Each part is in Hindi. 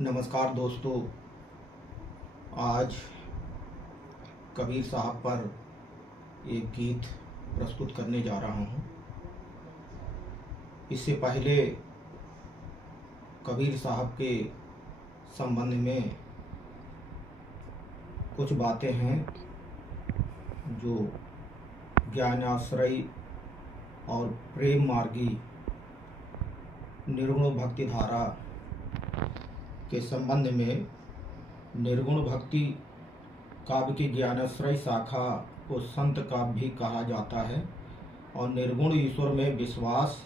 नमस्कार दोस्तों। आज कबीर साहब पर एक गीत प्रस्तुत करने जा रहा हूँ। इससे पहले कबीर साहब के संबंध में कुछ बातें हैं जो ज्ञानाश्रयी और प्रेम मार्गी निर्गुण भक्ति धारा के संबंध में। निर्गुण भक्ति काव्य की ज्ञानाश्रयी शाखा को संत काव्य भी कहा जाता है और निर्गुण ईश्वर में विश्वास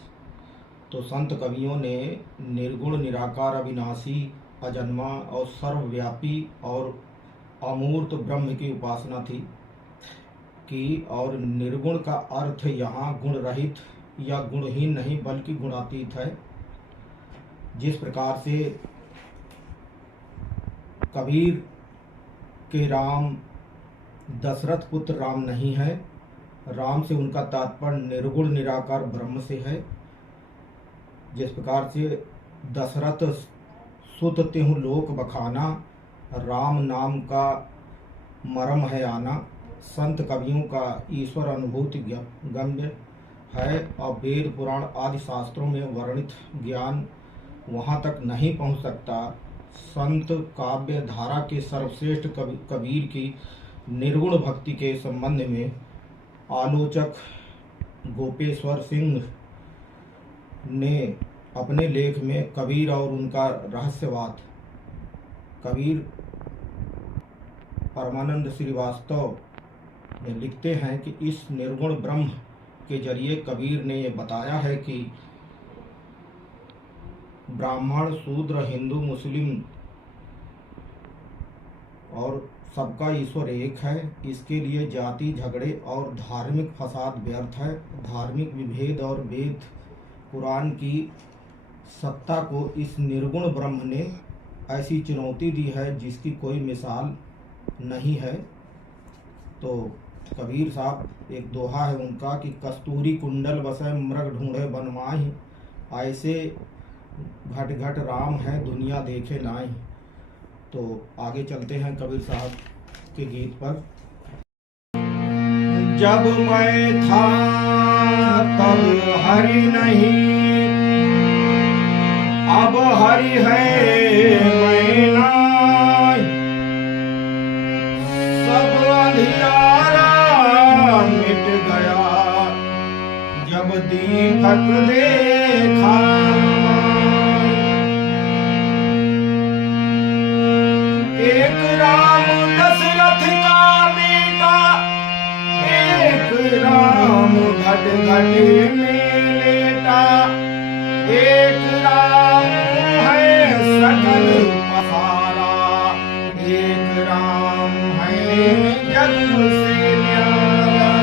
तो संत कवियों ने निर्गुण निराकार अविनाशी अजन्मा और सर्वव्यापी और अमूर्त ब्रह्म की उपासना थी कि और निर्गुण का अर्थ यहाँ गुण रहित या गुणहीन नहीं बल्कि गुणातीत है। जिस प्रकार से कबीर के राम दशरथ पुत्र राम नहीं है, राम से उनका तात्पर्य निर्गुण निराकार ब्रह्म से है। जिस प्रकार से दशरथ सुत तिहु लोक बखाना, राम नाम का मरम है आना। संत कवियों का ईश्वर अनुभूति गम्य है और वेद पुराण आदि शास्त्रों में वर्णित ज्ञान वहाँ तक नहीं पहुँच सकता। संत काव्य धारा के सर्वश्रेष्ठ कबीर की निर्गुण भक्ति के संबंध में आलोचक गोपेश्वर सिंह ने अपने लेख में कबीर और उनका रहस्यवाद, कबीर परमानंद श्रीवास्तव में लिखते हैं कि इस निर्गुण ब्रह्म के जरिए कबीर ने ये बताया है कि ब्राह्मण शूद्र हिंदू मुस्लिम और सबका ईश्वर एक है। इसके लिए जाति झगड़े और धार्मिक फसाद व्यर्थ है। धार्मिक विभेद और वेद पुराण की सत्ता को इस निर्गुण ब्रह्म ने ऐसी चुनौती दी है जिसकी कोई मिसाल नहीं है। तो कबीर साहब एक दोहा है उनका कि कस्तूरी कुंडल बसै मृग ढूंढे बनमाही, ऐसे घट घट राम है दुनिया देखे नाई। तो आगे चलते हैं कबीर साहब के गीत पर। जब मैं था तब हरि नहीं, अब हरि है मैं नाई। सब अंधियारा मिट गया जब दीपक देखा। एक राम दशरथ का बेटा, एक राम घट घट में लेटा। एक राम है सकल पसारा, एक राम है जग से न्यारा।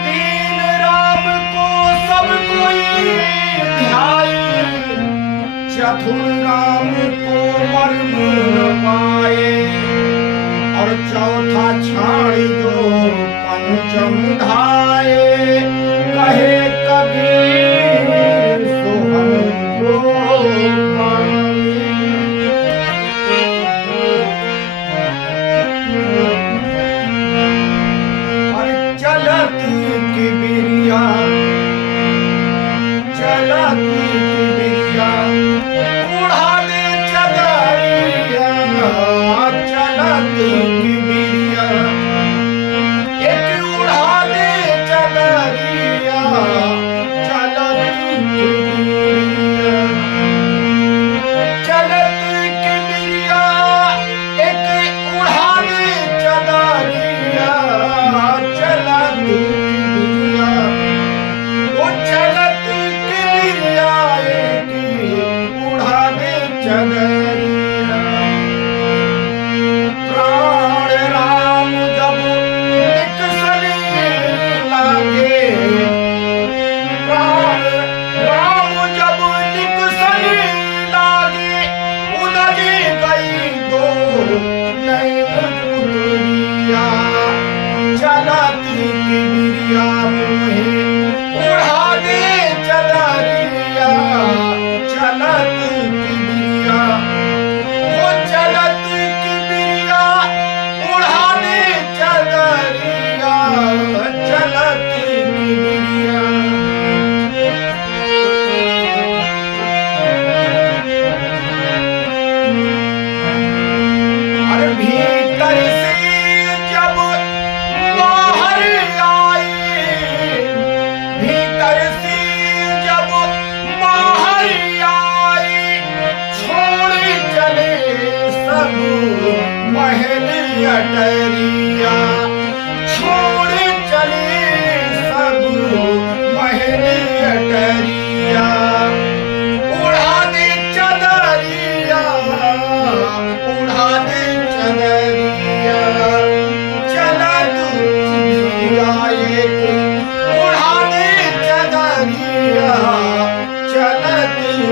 तीन राम को सब कोई ध्याए, चतुर राम को मर्म न पाए। और चौथा छाड़ी जो पंचम धाये, कहे कबीर सोहन को पाए। और चलत की बिरिया, चलत की बिरिया उड़ा दे चदरिया। चलत की बिरिया एक उड़ा दे चदरिया। चलत की बिरिया, चलत की बिरिया एक उड़ा दे चदरिया। चलत की बिरिया, वो चलत की बिरिया एक उड़ा दे चदरिया। प्राण राम जब निकसने लागे, प्राण राम जब निकसने लागे, उलझ गई दो नैन पुतरिया। चलत की बिरिया मुहे उड़ा दे चदरिया। चलत की बिरिया अटरिया छोड़ चले सब महल अटरिया उड़ा दे चदरिया उड़ा दे चदरिया चला तू एक उड़ा दे चदरिया चला तू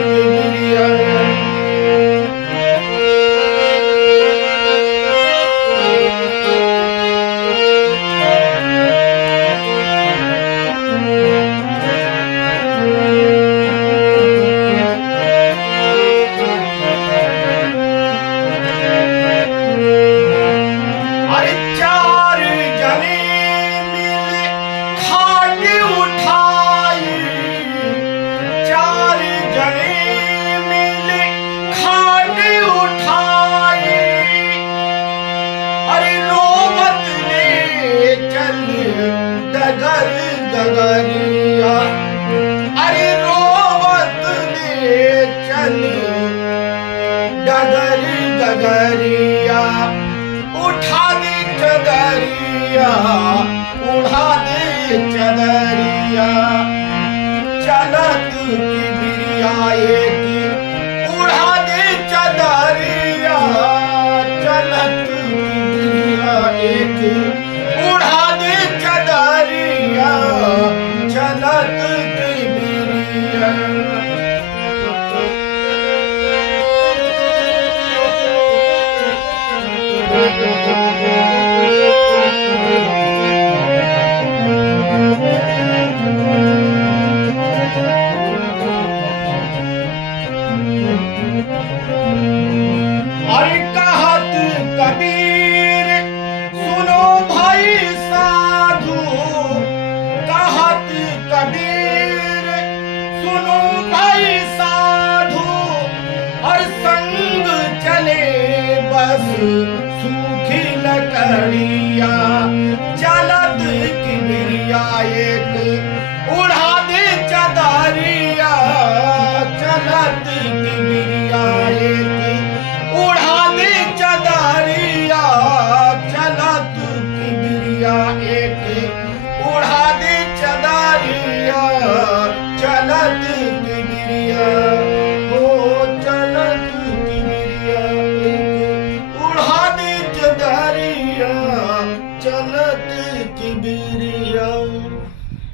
गगरिया अरे रोवत ले चली डगर गगरिया उठा दे चदरिया उड़ा दे चदरिया चलत की बिरिया की उड़ा दे चदरिया चलत की बिरिया की उड़ा दे चदरिया चलत की बिरिया अरे कहत कबीर सुनो भाई साधु कहत कबीर सुनो भाई साधु और संग चले बस सूखी लकड़िया चलत की बिरिया एक उड़ा दे चदरिया चलत की बिरिया एक उड़ा दे चदरिया चलत की बिरिया एक उड़ा दे चदरिया चलत